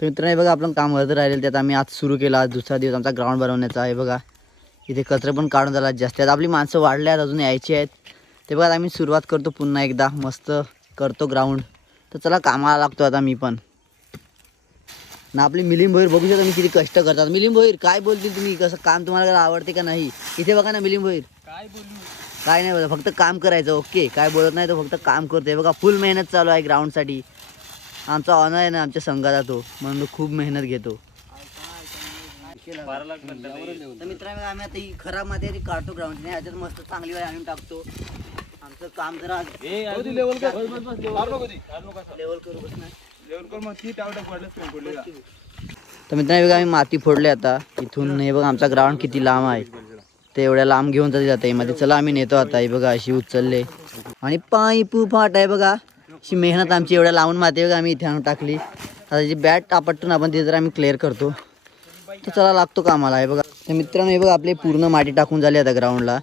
तर मित्रांनो हे बघा आपलं काम होत राहिलेलं त्यात आम्ही आज सुरू केला. आज दुसरा दिवस आमचा ग्राउंड बनवण्याचा आहे. बघा इथे कचरा पण काढून झाला जास्त. त्यात आपली माणसं वाढले आहेत, अजून यायची आहेत. ते बघा आम्ही सुरुवात करतो पुन्हा एकदा मस्त करतो ग्राउंड. तर चला कामाला लागतो आता मी पण ना. आपली मिलिंद भोईर बघू शकता मी किती कष्ट करतात. मिलिंद भोईर काय बोलतील तुम्ही, कसं काम तुम्हाला आवडते का नाही? इथे बघा ना मिलिंद भोईर काय बोलू, काय नाही बोलत, फक्त काम करायचं. ओके काय बोलत नाही तो, फक्त काम करतोय. बघा फुल मेहनत चालू आहे ग्राउंडसाठी. आमचा ऑनर आहे ना आमच्या संघाचा तो, म्हणून तो खूप मेहनत घेतो. तर मित्रांनो आम्ही आता ही खराब माती आहे ती काढतो ग्राउंड नाही, ह्याच्यात मस्त चांगली वेळ आणून टाकतो. आमचं काम जरा लेवल करू बस ना. तर मित्रांनो आम्ही माती फोडली आता इथून. हे बघा आमचा ग्राउंड किती लांब आहे, ते एवढ्या लांब घेऊन जाते मध्ये. चला आम्ही नेतो आता. हे बघा अशी उचलले आणि पाईप फाट आहे. बघा अशी मेहनत आमची, एवढ्या लांबून माती बघा आम्ही इथे आणून टाकली. आता जी बॅट आपटून आपण तिथे जर आम्ही क्लिअर करतो. तर चला लागतो कामाला. हे बघा तर मित्रांनो हे बघा आपले पूर्ण माती टाकून झाली आता ग्राउंडला.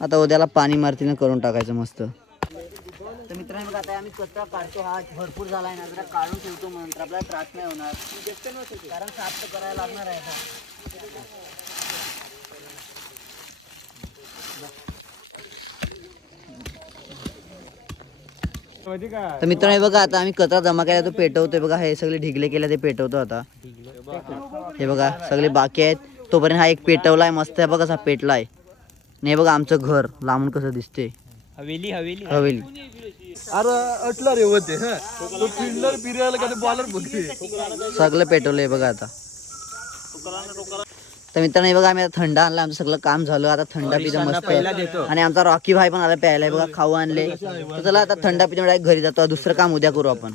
आता उद्याला पाणी मारतीनं करून टाकायचं मस्त. तर मित्रांनो बघा आता आम्ही कचरा काढतो. हा भरपूर झाला आहे ना, जरा काढून ठेवतो नंतर आपल्याला त्रास नाही होणार, कारण साफ तर करायला लागणार आहे. तर मित्रांनो बघा आता आम्ही कचरा जमा केला तो पेटवतोय. बघा हे सगळे ढिगले केले ते पेटवतो आता. हे बघा सगळे बाकी आहेत तोपर्यंत हा एक पेटवलाय मस्त आहे. बघा कसा पेटलाय. नाही बघा आमचं घर लांबून कसं दिसते. हवेली हवेली हवेली अरे अटला रे होते तो फिल्डर फिरायला का बॉलर बोलते सगळं पेटवलंय बघा आता. तर मित्रांनो हे बघा आम्ही आता थंड आणला. आमचं सगळं काम झालं आता. थंडा पिता मस्त. आणि आमचा रॉकी भाई पण आता प्यायलाय. बघा खाऊ आणले. तर चला आता थंडा पिता घरी जातो. दुसरं काम उद्या करू आपण.